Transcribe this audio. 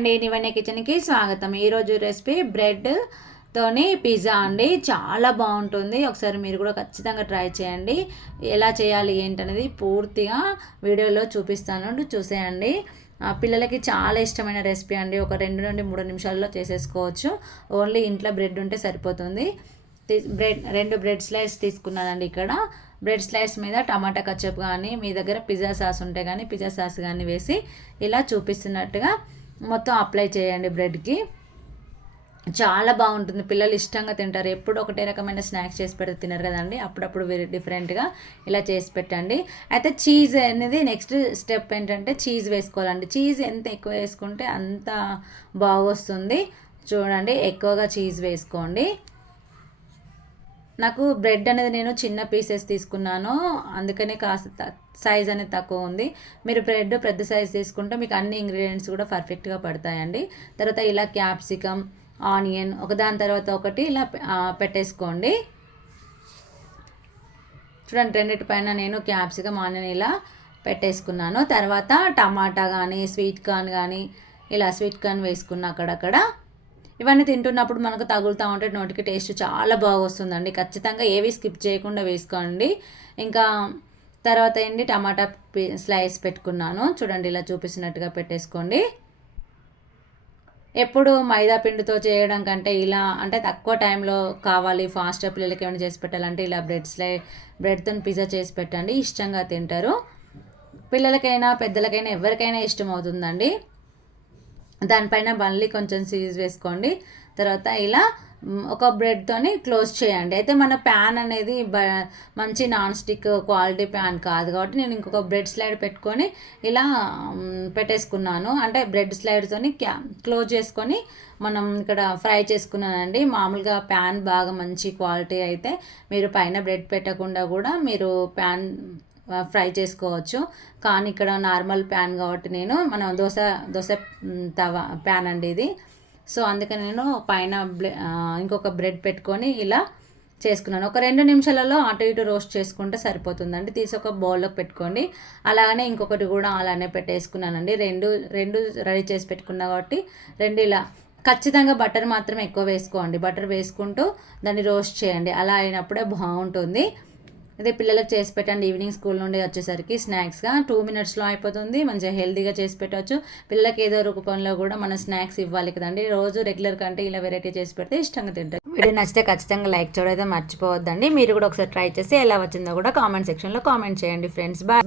అండి నివన్య కిచెన్కి స్వాగతం. ఈరోజు రెసిపీ బ్రెడ్ తోని పిజ్జా అండి. చాలా బాగుంటుంది. ఒకసారి మీరు కూడా ఖచ్చితంగా ట్రై చేయండి. ఎలా చేయాలి ఏంటనేది పూర్తిగా వీడియోలో చూపిస్తాను. చూసేయండి. పిల్లలకి చాలా ఇష్టమైన రెసిపీ అండి. ఒక రెండు నుండి మూడు నిమిషాల్లో చేసేసుకోవచ్చు. ఓన్లీ ఇంట్లో బ్రెడ్ ఉంటే సరిపోతుంది. బ్రెడ్ రెండు బ్రెడ్ స్లైస్ తీసుకున్నానండి ఇక్కడ. బ్రెడ్ స్లైస్ మీద టమాటా కచ్చప్ కానీ మీ దగ్గర పిజ్జా సాస్ ఉంటే కానీ పిజ్జా సాస్ కానీ వేసి ఇలా చూపిస్తున్నట్టుగా మొత్తం అప్లై చేయండి బ్రెడ్కి చాలా బాగుంటుంది. పిల్లలు ఇష్టంగా తింటారు. ఎప్పుడు ఒకటే రకమైన స్నాక్స్ చేసి పెడితే తినరు కదండి. అప్పుడప్పుడు డిఫరెంట్గా ఇలా చేసి పెట్టండి. అయితే చీజ్ అనేది నెక్స్ట్ స్టెప్ ఏంటంటే చీజ్ వేసుకోవాలండి. చీజ్ ఎంత ఎక్కువ వేసుకుంటే అంత బాగొస్తుంది. చూడండి ఎక్కువగా చీజ్ వేసుకోండి. నాకు బ్రెడ్ అనేది నేను చిన్న పీసెస్ తీసుకున్నాను. అందుకనే కాస్త సైజ్ అనేది తక్కువ ఉంది. మీరు బ్రెడ్ పెద్ద సైజ్ తీసుకుంటే మీకు అన్ని ఇంగ్రీడియంట్స్ కూడా పర్ఫెక్ట్గా పడతాయండి. తర్వాత ఇలా క్యాప్సికమ్ ఆనియన్ ఒకదాని తర్వాత ఒకటి ఇలా పెట్టేసుకోండి. చూడండి రెండింటి పైన నేను క్యాప్సికమ్ ఆనియన్ ఇలా పెట్టేసుకున్నాను. తర్వాత టమాటా కానీ స్వీట్ కార్న్ కానీ ఇలా స్వీట్ కార్న్ వేసుకున్న అక్కడక్కడ ఇవన్నీ తింటున్నప్పుడు మనకు తగులుతూ ఉంటే నోటికి టేస్ట్ చాలా బాగా వస్తుందండి ఖచ్చితంగా ఏవి స్కిప్ చేయకుండా వేసుకోండి. ఇంకా తర్వాత ఏంటి? టమాటా స్లైస్ పెట్టుకున్నాను. చూడండి ఇలా చూపిస్తున్నట్టుగా పెట్టేసుకోండి. ఎప్పుడు మైదా పిండితో చేయడం కంటే ఇలా అంటే తక్కువ టైంలో కావాలి ఫాస్ట్ పిల్లలకి ఏమైనా చేసి పెట్టాలంటే ఇలా బ్రెడ్ స్లై బ్రెడ్తో పిజ్జా చేసి పెట్టండి. ఇష్టంగా తింటారు. పిల్లలకైనా పెద్దలకైనా ఎవరికైనా ఇష్టం అవుతుందండి దానిపైన మళ్ళీ కొంచెం సీజ్ వేసుకోండి. తర్వాత ఇలా ఒక బ్రెడ్తోని క్లోజ్ చేయండి. అయితే మన ప్యాన్ అనేది మంచి నాన్ స్టిక్ క్వాలిటీ ప్యాన్ కాదు కాబట్టి నేను ఇంకొక బ్రెడ్ స్లైడ్ పెట్టుకొని ఇలా పెట్టేసుకున్నాను. అంటే బ్రెడ్ స్లైడ్తోని క్యా క్లోజ్ చేసుకొని మనం ఇక్కడ ఫ్రై చేసుకున్నానండి. మామూలుగా ప్యాన్ బాగా మంచి క్వాలిటీ అయితే మీరు పైన బ్రెడ్ పెట్టకుండా కూడా మీరు ప్యాన్ ఫ్రై చేసుకోవచ్చు. కానీ ఇక్కడ నార్మల్ ప్యాన్ కాబట్టి నేను మనం దోశ దోశ తవ ప్యాన్ అండి ఇది. సో అందుకని నేను పైన ఇంకొక బ్రెడ్ పెట్టుకొని ఇలా చేసుకున్నాను. ఒక రెండు నిమిషాలలో అటు ఇటు రోస్ట్ చేసుకుంటే సరిపోతుందండి. తీసి ఒక బౌల్లోకి పెట్టుకోండి. అలాగనే ఇంకొకటి కూడా అలానే పెట్టేసుకున్నానండి. రెండు రెండు రెడీ చేసి పెట్టుకున్నా కాబట్టి రెండు ఇలా ఖచ్చితంగా బటర్ మాత్రం ఎక్కువ వేసుకోండి. బటర్ వేసుకుంటూ దాన్ని రోస్ట్ చేయండి. అలా అయినప్పుడే బాగుంటుంది. అదే పిల్లలకు చేసి పెట్టండి. ఈవినింగ్ స్కూల్ నుండి వచ్చేసరికి స్నాక్స్గా టూ మినిట్స్లో అయిపోతుంది. మంచిగా హెల్తీగా చేసి పెట్టవచ్చు పిల్లలకి ఏదో రూపంలో కూడా మన స్నాక్స్ ఇవ్వాలి కదండి. రోజు రెగ్యులర్ కంటే ఇలా వెరైటీ చేసి పెడితే ఇష్టంగా తింటారు. వీడియో నచ్చితే ఖచ్చితంగా లైక్ చేయడం మర్చిపోవద్దండి. మీరు కూడా ఒకసారి ట్రై చేసి ఎలా వచ్చిందో కూడా కామెంట్ సెక్షన్లో కామెంట్ చేయండి ఫ్రెండ్స్. బాయ్.